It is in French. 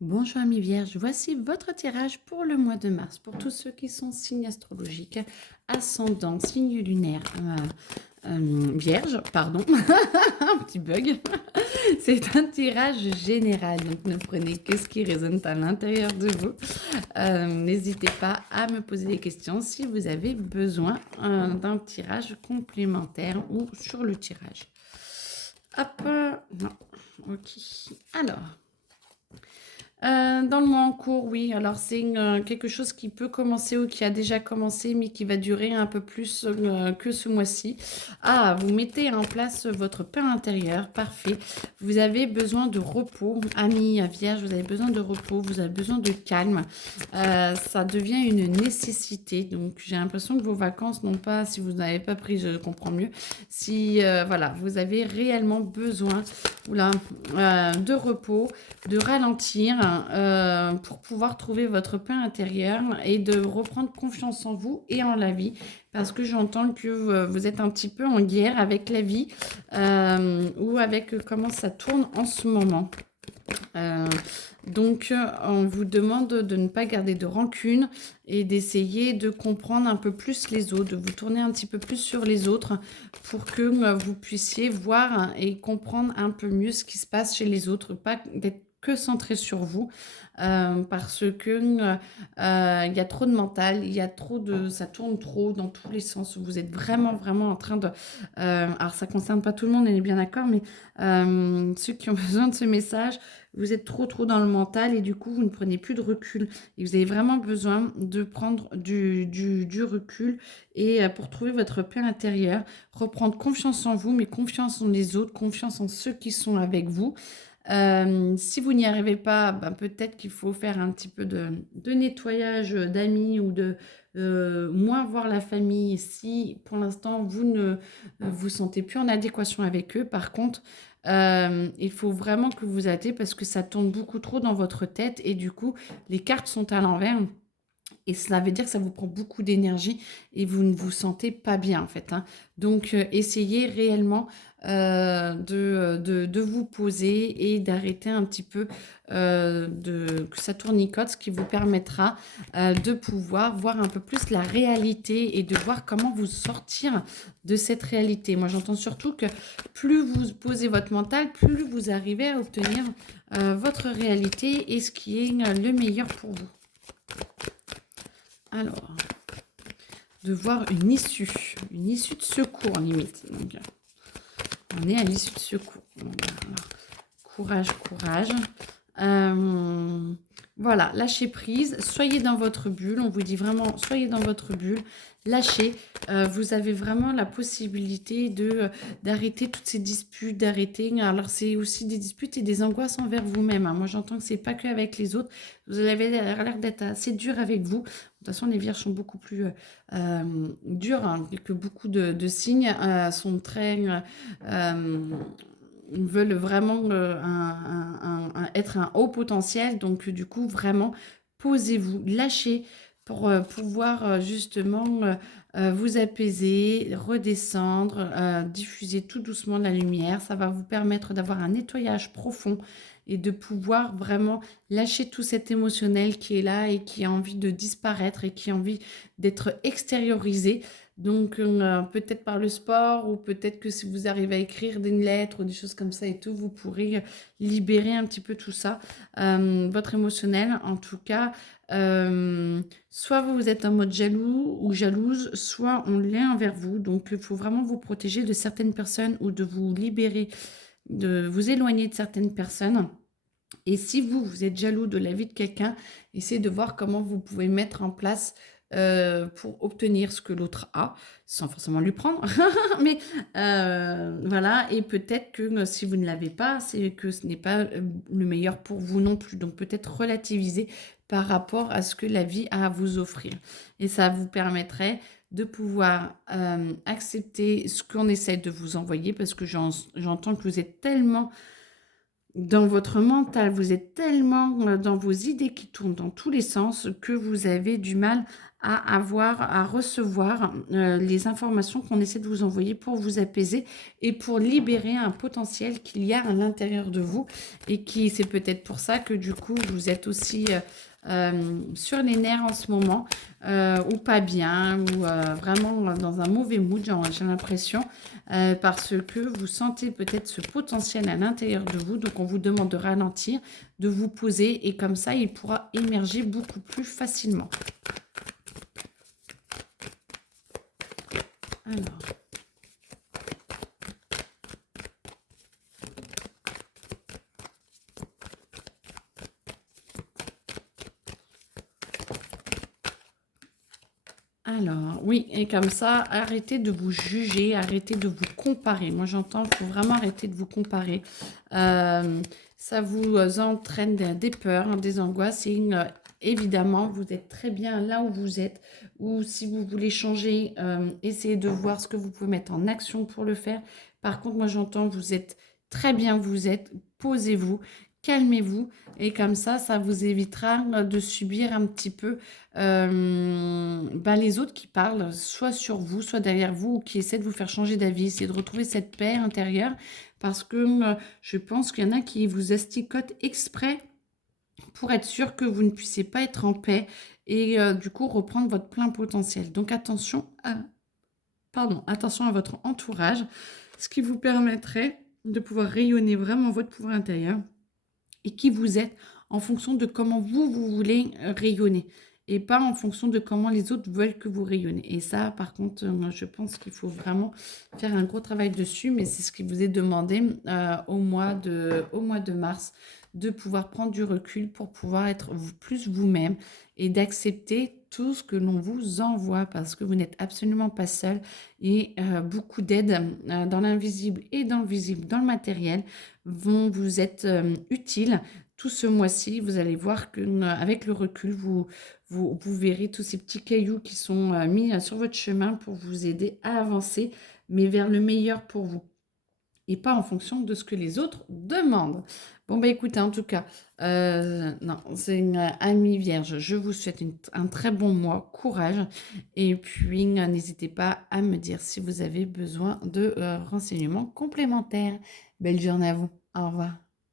Bonjour amis vierges, voici votre tirage pour le mois de mars. Pour tous ceux qui sont signes astrologiques, ascendant, signe lunaire, vierge, pardon, un petit bug. C'est un tirage général, donc ne prenez que ce qui résonne à l'intérieur de vous. N'hésitez pas à me poser des questions si vous avez besoin d'un tirage complémentaire ou sur le tirage. Hop, non, ok. Alors, dans le mois en cours, oui. Alors, c'est quelque chose qui peut commencer ou qui a déjà commencé, mais qui va durer un peu plus que ce mois-ci. Ah, vous mettez en place votre paix intérieure. Parfait. Vous avez besoin de repos. Amis, vierge, vous avez besoin de repos. Vous avez besoin de calme. Ça devient une nécessité. Donc, j'ai l'impression que vos vacances n'ont pas, si vous n'avez pas pris, je comprends mieux. Si, voilà, vous avez réellement besoin de repos, de ralentir pour pouvoir trouver votre paix intérieure et de reprendre confiance en vous et en la vie. Parce que j'entends que vous êtes un petit peu en guerre avec la vie ou avec comment ça tourne en ce moment. Donc, on vous demande de ne pas garder de rancune et d'essayer de comprendre un peu plus les autres, de vous tourner un petit peu plus sur les autres pour que vous puissiez voir et comprendre un peu mieux ce qui se passe chez les autres, pas d'être que centré sur vous, parce que il y a trop de mental, il y a trop de, ça tourne trop dans tous les sens. Vous êtes vraiment, vraiment en train de, alors ça concerne pas tout le monde, on est bien d'accord, mais ceux qui ont besoin de ce message, vous êtes trop, trop dans le mental et du coup, vous ne prenez plus de recul. Et vous avez vraiment besoin de prendre du recul et pour trouver votre paix intérieure, reprendre confiance en vous, mais confiance en les autres, confiance en ceux qui sont avec vous. Si vous n'y arrivez pas, ben, peut-être qu'il faut faire un petit peu de nettoyage d'amis ou de moins voir la famille si pour l'instant vous ne vous sentez plus en adéquation avec eux. Par contre, il faut vraiment que vous arrêtez parce que ça tourne beaucoup trop dans votre tête et du coup, les cartes sont à l'envers. Et ça veut dire que ça vous prend beaucoup d'énergie et vous ne vous sentez pas bien en fait, hein. Donc, essayez réellement de vous poser et d'arrêter un petit peu que ça tournicote, ce qui vous permettra de pouvoir voir un peu plus la réalité et de voir comment vous sortir de cette réalité. Moi, j'entends surtout que plus vous posez votre mental, plus vous arrivez à obtenir votre réalité et ce qui est le meilleur pour vous. Alors, de voir une issue de secours limite. Donc, on est à l'issue de secours. Donc, alors, courage, courage. Voilà, lâchez prise, soyez dans votre bulle. On vous dit vraiment, soyez dans votre bulle, lâchez. Vous avez vraiment la possibilité d'arrêter toutes ces disputes, d'arrêter. Alors, c'est aussi des disputes et des angoisses envers vous-même, hein. Moi, j'entends que c'est pas que avec les autres. Vous avez l'air d'être assez dur avec vous. De toute façon, les vierges sont beaucoup plus durs, hein, que beaucoup de signes sont très veulent vraiment être un haut potentiel. Donc, du coup, vraiment, posez-vous, lâchez pour pouvoir justement vous apaiser, redescendre, diffuser tout doucement la lumière. Ça va vous permettre d'avoir un nettoyage profond et de pouvoir vraiment lâcher tout cet émotionnel qui est là et qui a envie de disparaître et qui a envie d'être extériorisé. Donc, peut-être par le sport ou peut-être que si vous arrivez à écrire des lettres ou des choses comme ça et tout, vous pourrez libérer un petit peu tout ça, votre émotionnel. En tout cas, soit vous êtes en mode jaloux ou jalouse, soit on l'est envers vous. Donc, il faut vraiment vous protéger de certaines personnes ou de vous libérer, de vous éloigner de certaines personnes. Et si vous êtes jaloux de la vie de quelqu'un, essayez de voir comment vous pouvez mettre en place pour obtenir ce que l'autre a, sans forcément lui prendre. Mais voilà, et peut-être que si vous ne l'avez pas, c'est que ce n'est pas le meilleur pour vous non plus. Donc peut-être relativiser par rapport à ce que la vie a à vous offrir. Et ça vous permettrait de pouvoir accepter ce qu'on essaie de vous envoyer, parce que j'entends que vous êtes tellement dans votre mental, vous êtes tellement dans vos idées qui tournent dans tous les sens que vous avez du mal à recevoir les informations qu'on essaie de vous envoyer pour vous apaiser et pour libérer un potentiel qu'il y a à l'intérieur de vous et qui c'est peut-être pour ça que du coup vous êtes aussi sur les nerfs en ce moment ou pas bien ou vraiment dans un mauvais mood, j'ai l'impression parce que vous sentez peut-être ce potentiel à l'intérieur de vous. Donc, on vous demande de ralentir, de vous poser et comme ça, il pourra émerger beaucoup plus facilement. Alors, oui, et comme ça, arrêtez de vous juger, arrêtez de vous comparer. Moi, j'entends qu'il faut vraiment arrêter de vous comparer. Ça vous entraîne des peurs, des angoisses et évidemment, vous êtes très bien là où vous êtes. Ou si vous voulez changer, essayez de voir ce que vous pouvez mettre en action pour le faire. Par contre, moi, j'entends vous êtes très bien où vous êtes. Posez-vous, calmez-vous et comme ça vous évitera de subir un petit peu les autres qui parlent, soit sur vous, soit derrière vous, ou qui essaient de vous faire changer d'avis, essayer de retrouver cette paix intérieure, parce que je pense qu'il y en a qui vous asticotent exprès pour être sûr que vous ne puissiez pas être en paix et du coup reprendre votre plein potentiel. Donc attention à votre entourage, ce qui vous permettrait de pouvoir rayonner vraiment votre pouvoir intérieur et qui vous êtes en fonction de comment vous voulez rayonner et pas en fonction de comment les autres veulent que vous rayonnez. Et ça, par contre, moi, je pense qu'il faut vraiment faire un gros travail dessus, mais c'est ce qui vous est demandé au mois de mars, de pouvoir prendre du recul pour pouvoir être plus vous-même et d'accepter tout ce que l'on vous envoie parce que vous n'êtes absolument pas seul et beaucoup d'aides dans l'invisible et dans le visible, dans le matériel vont vous être utiles tout ce mois-ci. Vous allez voir que avec le recul, vous verrez tous ces petits cailloux qui sont mis sur votre chemin pour vous aider à avancer, mais vers le meilleur pour vous et pas en fonction de ce que les autres demandent. Bon, bah écoutez, en tout cas, non, c'est une amie vierge. Je vous souhaite un très bon mois, courage. Et puis, n'hésitez pas à me dire si vous avez besoin de renseignements complémentaires. Belle journée à vous. Au revoir.